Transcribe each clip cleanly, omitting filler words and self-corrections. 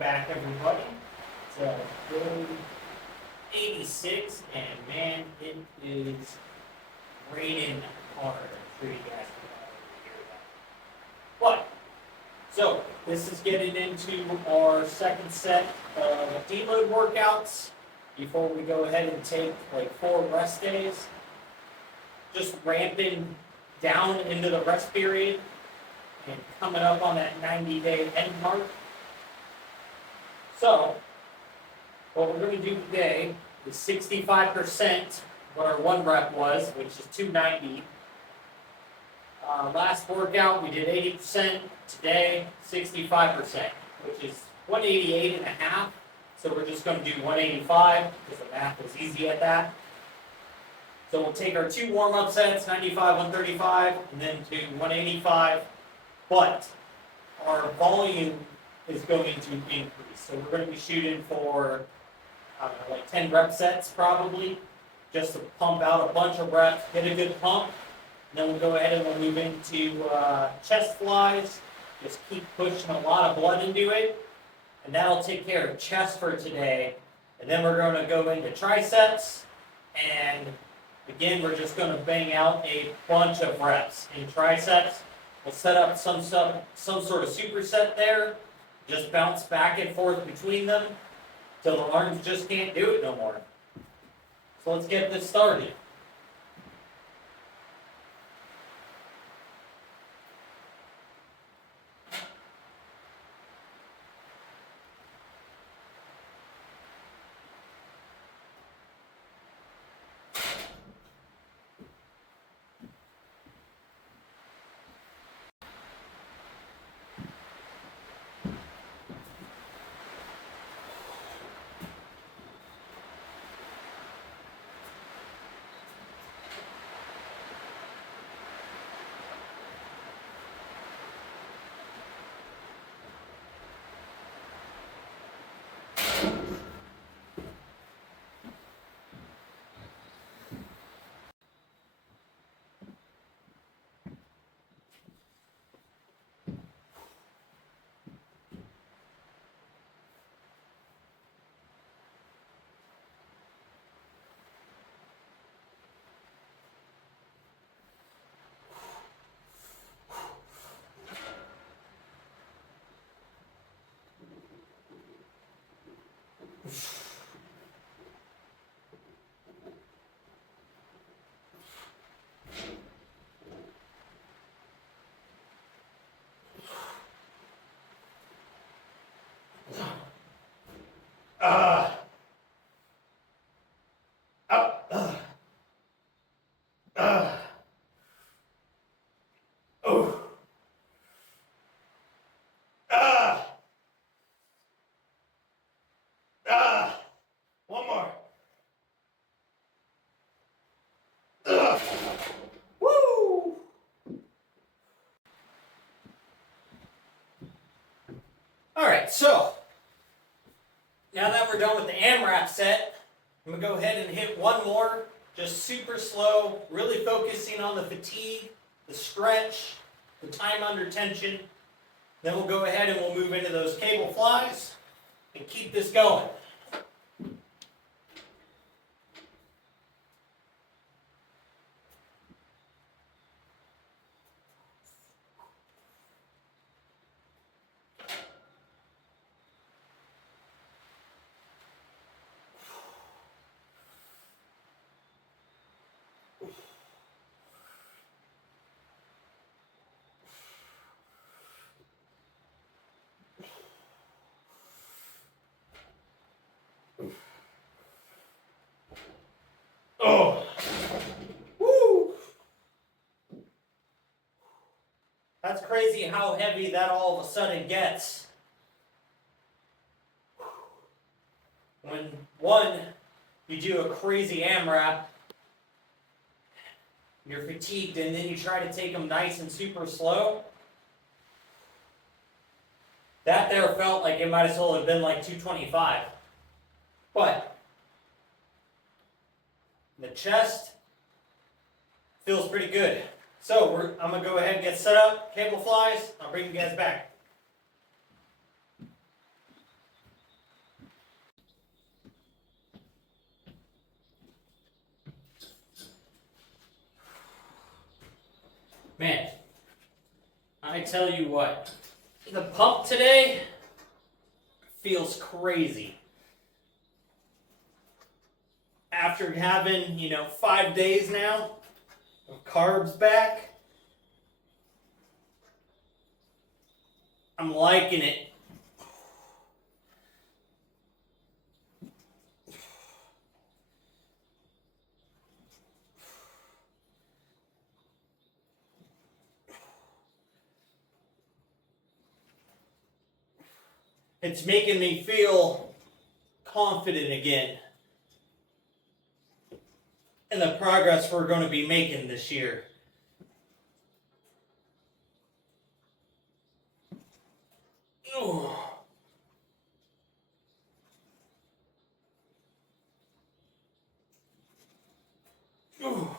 back, everybody. It's day 86, and man, it is raining hard. I'm sure you guys can hear that. But, so, this is getting into our second set of deload workouts before we go ahead and take like 4 rest days. Just ramping down into the rest period and coming up on that 90-day end mark. So, what we're going to do today is 65% what our 1 rep was, which is 290. Last workout we did 80%, today 65%, which is 188 and a half. So we're just going to do 185 because the math was easy at that. So we'll take our 2 warm-up sets, 95, 135, and then do 185. But our volume is going to increase. So we're going to be shooting for like 10 rep sets probably, just to pump out a bunch of reps, get a good pump. And then we'll go ahead and we'll move into chest flies. Just keep pushing a lot of blood into it. And that'll take care of chest for today. And then we're going to go into triceps. And again, we're just going to bang out a bunch of reps in triceps. We'll set up some sort of superset there. Just bounce back and forth between them till the arms just can't do it no more. So let's get this started. One more. Woo! All right, so now that we're done with the AMRAP set, I'm gonna go ahead and hit one more, just super slow, really focusing on the fatigue, the stretch, the time under tension. Then we'll go ahead and we'll move into those cable flies and keep this going. Oh, woo! That's crazy how heavy that all of a sudden gets. When you do a crazy AMRAP, you're fatigued, and then you try to take them nice and super slow. That there felt like it might as well have been like 225. But the chest feels pretty good. So I'm going to go ahead and get set up, cable flies. I'll bring you guys back. Man, I tell you what, the pump today feels crazy. After having, 5 days now of carbs back, I'm liking it. It's making me feel confident again in the progress we're going to be making this year. Ooh. Ooh.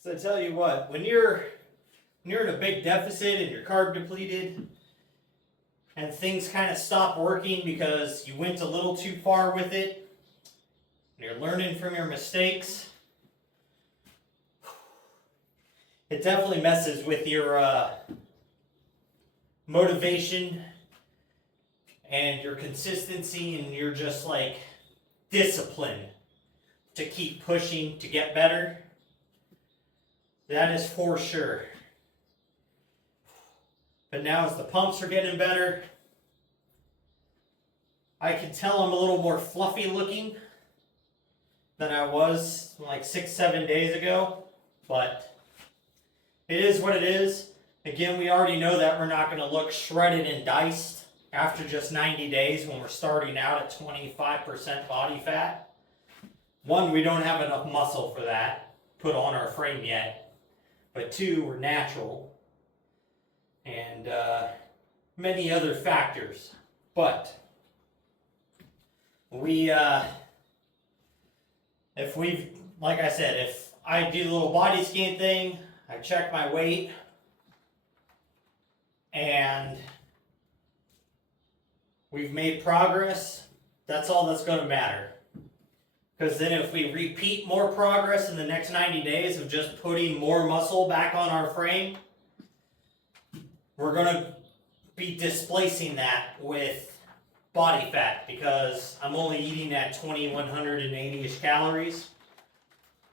So I tell you what, when you're in a big deficit and you're carb depleted and things kind of stop working because you went a little too far with it, and you're learning from your mistakes, it definitely messes with your motivation and your consistency and your just like discipline to keep pushing to get better. That is for sure. But now as the pumps are getting better, I can tell I'm a little more fluffy looking than I was like 6-7 days ago. But it is what it is. Again, we already know that we're not going to look shredded and diced after just 90 days when we're starting out at 25% body fat. One, we don't have enough muscle for that put on our frame yet. But two, we're natural. And many other factors. But like I said, if I do the little body scan thing, I check my weight, and we've made progress, that's all that's going to matter. Because then if we repeat more progress in the next 90 days of just putting more muscle back on our frame, we're going to be displacing that with body fat because I'm only eating at 2,180-ish calories.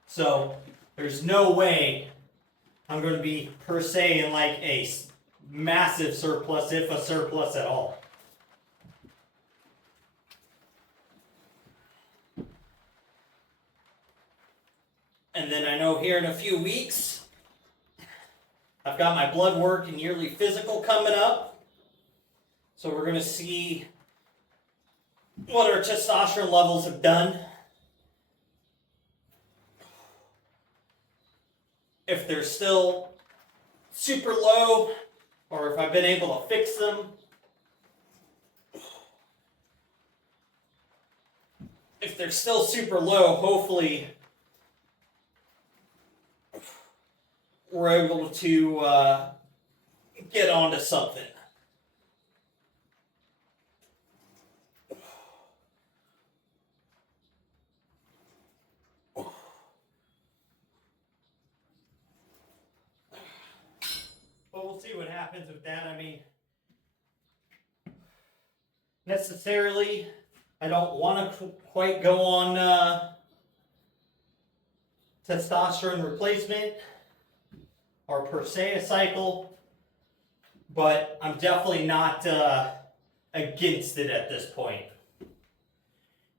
So there's no way I'm going to be per se in like a massive surplus, if a surplus at all. And then I know here in a few weeks, I've got my blood work and yearly physical coming up. So we're going to see what our testosterone levels have done. If they're still super low, or if I've been able to fix them. If they're still super low, hopefully we're able to get onto something. But we'll see what happens with that. I mean, necessarily, I don't want to quite go on testosterone replacement or per se a cycle, but I'm definitely not against it at this point.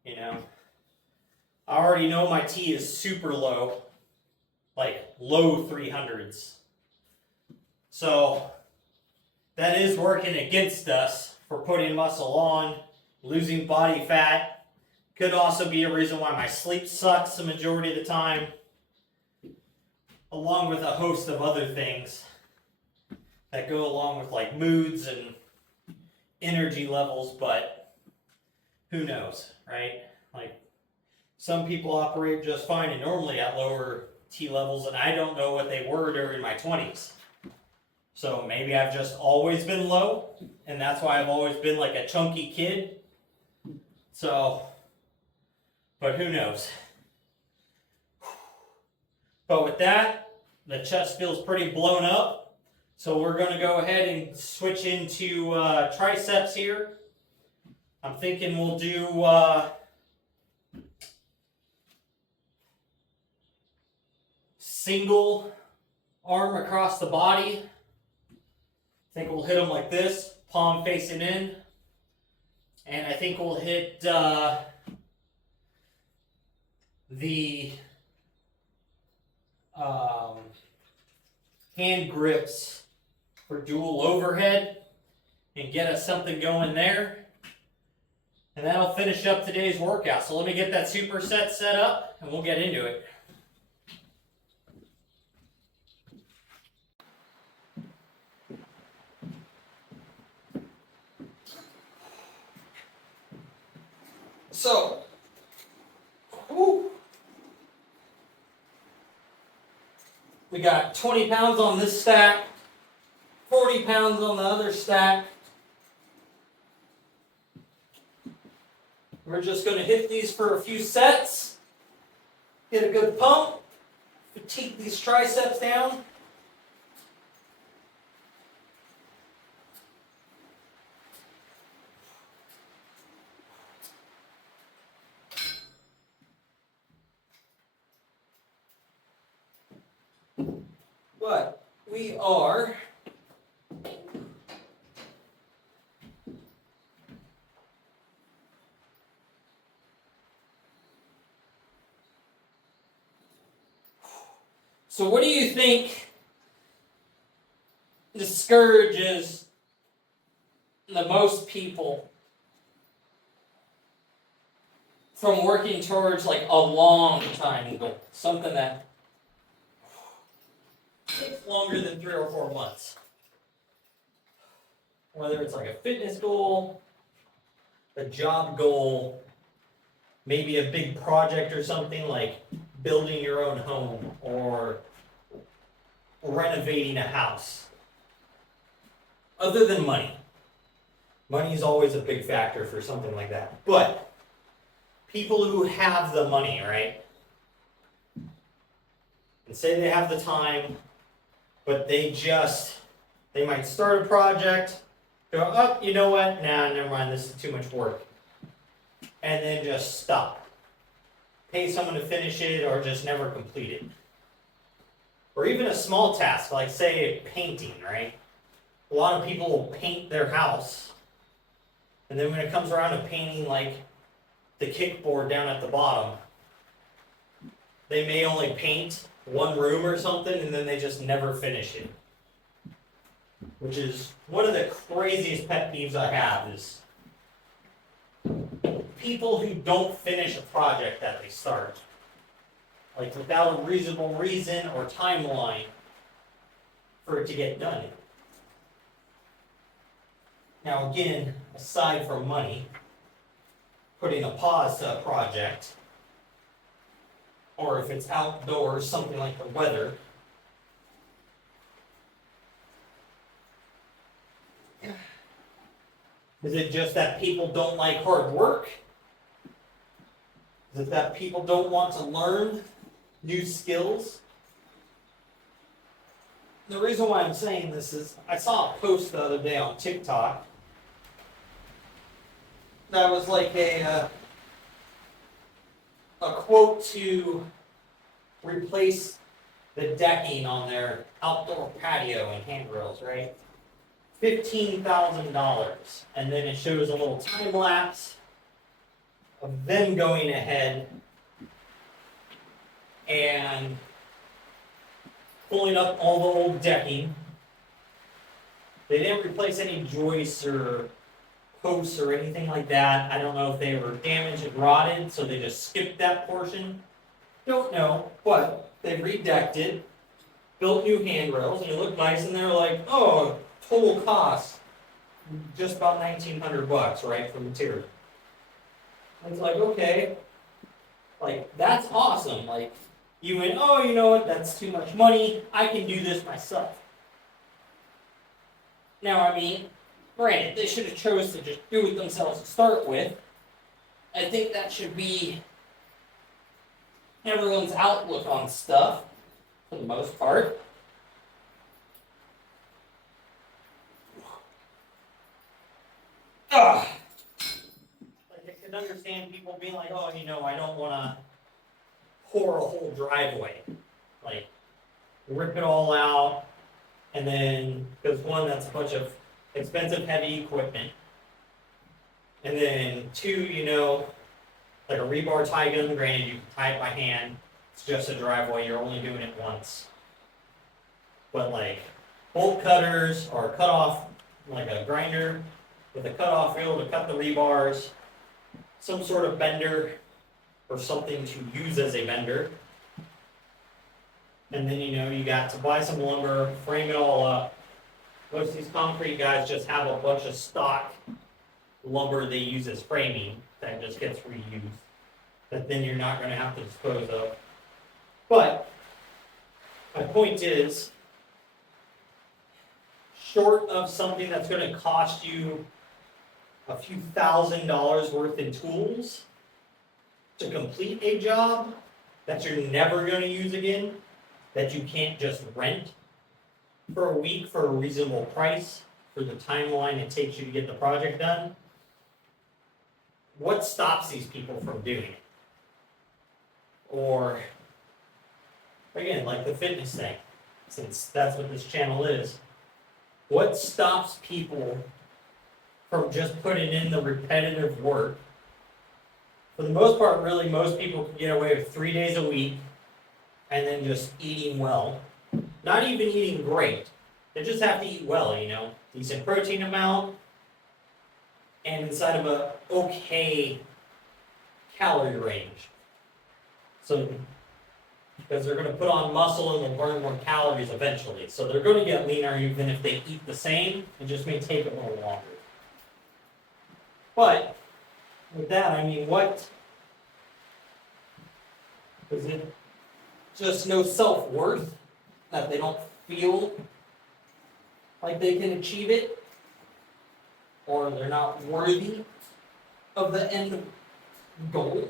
You know, I already know my T is super low, like low 300s. So that is working against us for putting muscle on, losing body fat. Could also be a reason why my sleep sucks the majority of the time, along with a host of other things that go along with like moods and energy levels, but who knows, right? Like some people operate just fine and normally at lower T levels, and I don't know what they were during my 20s. So maybe I've just always been low, and that's why I've always been like a chunky kid. So, but who knows? But with that, the chest feels pretty blown up. So we're going to go ahead and switch into triceps here. I'm thinking we'll do single arm across the body. I think we'll hit them like this, palm facing in. And I think we'll hit the hand grips for dual overhead and get us something going there. And that'll finish up today's workout. So let me get that superset set up and we'll get into it. So, we got 20 pounds on this stack, 40 pounds on the other stack. We're just going to hit these for a few sets, get a good pump, fatigue these triceps down. But we are so what do you think discourages the most people from working towards like a long time goal? Something that takes longer than 3 or 4 months. Whether it's like a fitness goal, a job goal, maybe a big project or something like building your own home or renovating a house. Other than money. Money is always a big factor for something like that. But people who have the money, right? And say they have the time, but they might start a project, go, oh, you know what? Nah, never mind, this is too much work. And then just stop. Pay someone to finish it or just never complete it. Or even a small task, like say painting, right? A lot of people will paint their house. And then when it comes around to painting like the kickboard down at the bottom, they may only paint one room or something, and then they just never finish it. Which is one of the craziest pet peeves I have is people who don't finish a project that they start. Like without a reasonable reason or timeline for it to get done. Now again, aside from money, putting a pause to a project, or if it's outdoors, something like the weather. Is it just that people don't like hard work? Is it that people don't want to learn new skills? The reason why I'm saying this is I saw a post the other day on TikTok that was like a quote to replace the decking on their outdoor patio and handrails, right? $15,000. And then it shows a little time lapse of them going ahead and pulling up all the old decking. They didn't replace any joists or posts or anything like that. I don't know if they were damaged and rotted, so they just skipped that portion. Don't know, but they redecked it, built new handrails, and it looked nice, and they're like, oh, total cost, just about $1,900, right, for material. And it's like, okay, like, that's awesome. Like, you went, oh, you know what, that's too much money, I can do this myself. Now, I mean, granted, they should have chose to just do it themselves to start with. I think that should be everyone's outlook on stuff. for the most part. Ugh. Like I can understand people being like, oh, I don't want to pour a whole driveway. Like, rip it all out, and then, because one, that's a bunch of expensive, heavy equipment. And then two, like a rebar tie gun, granted you can tie it by hand, it's just a driveway, you're only doing it once. But like bolt cutters or cut off, like a grinder with a cut-off wheel to cut the rebars, some sort of bender or something to use as a bender. And then you got to buy some lumber, frame it all up. Most of these concrete guys just have a bunch of stock lumber they use as framing that just gets reused, that then you're not going to have to dispose of. But my point is, short of something that's going to cost you a few $1,000s worth in tools to complete a job that you're never going to use again, that you can't just rent for a week for a reasonable price for the timeline it takes you to get the project done, what stops these people from doing it? Or, again, like the fitness thing, since that's what this channel is, what stops people from just putting in the repetitive work? For the most part, really, most people can get away with 3 days a week and then just eating well. Not even eating great. They just have to eat well, decent protein amount, and inside of a okay calorie range. So, because they're going to put on muscle and they'll burn more calories eventually. So they're going to get leaner even if they eat the same. It just may take a little longer. But, with that, what? Is it just no self-worth that they don't feel like they can achieve it? Or they're not worthy of the end goal?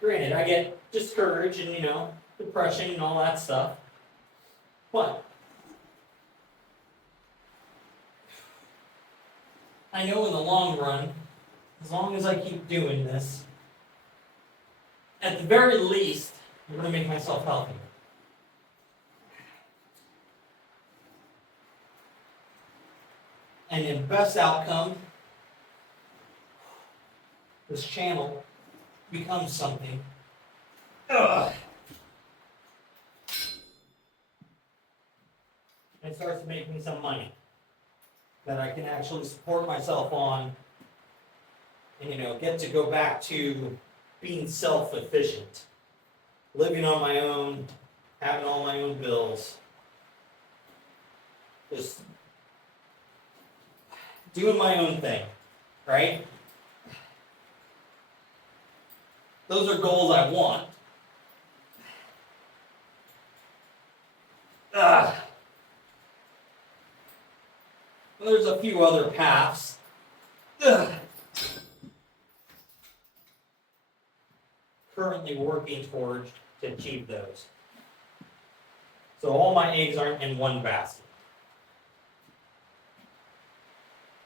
Granted, I get discouraged and, depression and all that stuff. But I know in the long run, as long as I keep doing this, at the very least, I'm going to make myself healthy. And in best outcome, this channel becomes something. And starts making some money that I can actually support myself on and, get to go back to being self-efficient, living on my own, having all my own bills, just doing my own thing, right? Those are goals I want. There's a few other paths. Currently working towards to achieve those. So all my eggs aren't in one basket.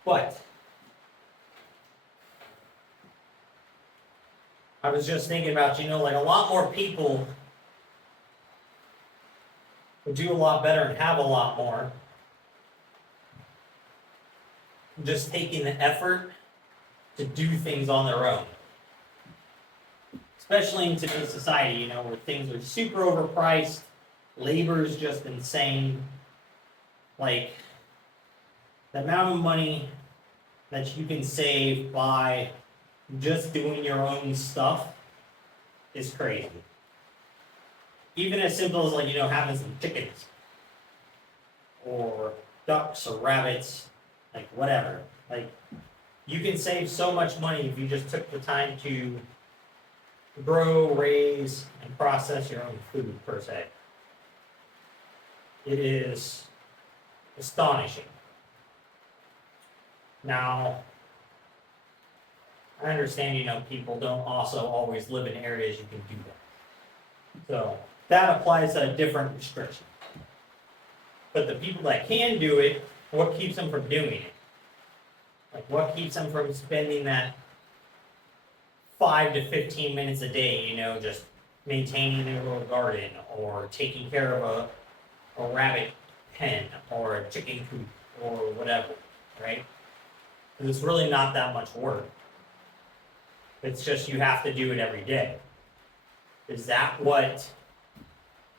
But I was just thinking about, like a lot more people who do a lot better and have a lot more, just taking the effort to do things on their own. Especially in today's society, where things are super overpriced, labor is just insane. Like, the amount of money that you can save by just doing your own stuff is crazy. Even as simple as having some chickens or ducks or rabbits, like whatever. Like, you can save so much money if you just took the time to grow, raise, and process your own food, per se. It is astonishing. Now, I understand, people don't also always live in areas you can do that. So that applies a different restriction. But the people that can do it, what keeps them from doing it? Like, what keeps them from spending that 5 to 15 minutes a day, just maintaining their little garden, or taking care of a rabbit pen, or a chicken coop, or whatever, right? And it's really not that much work. It's just you have to do it every day. Is that what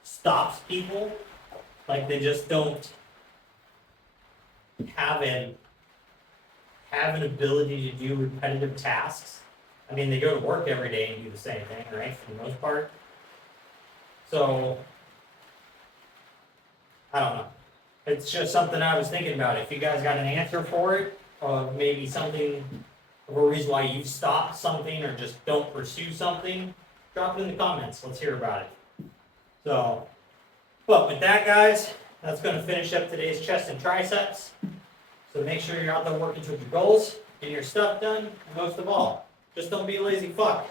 stops people? Like, they just don't have an ability to do repetitive tasks? I mean, they go to work every day and do the same thing, right, for the most part. So, I don't know. It's just something I was thinking about. If you guys got an answer for it, or maybe something, or a reason why you stopped something or just don't pursue something, drop it in the comments. Let's hear about it. So, but with that, guys, that's going to finish up today's chest and triceps. So make sure you're out there working towards your goals, getting your stuff done, and most of all, just don't be a lazy fuck.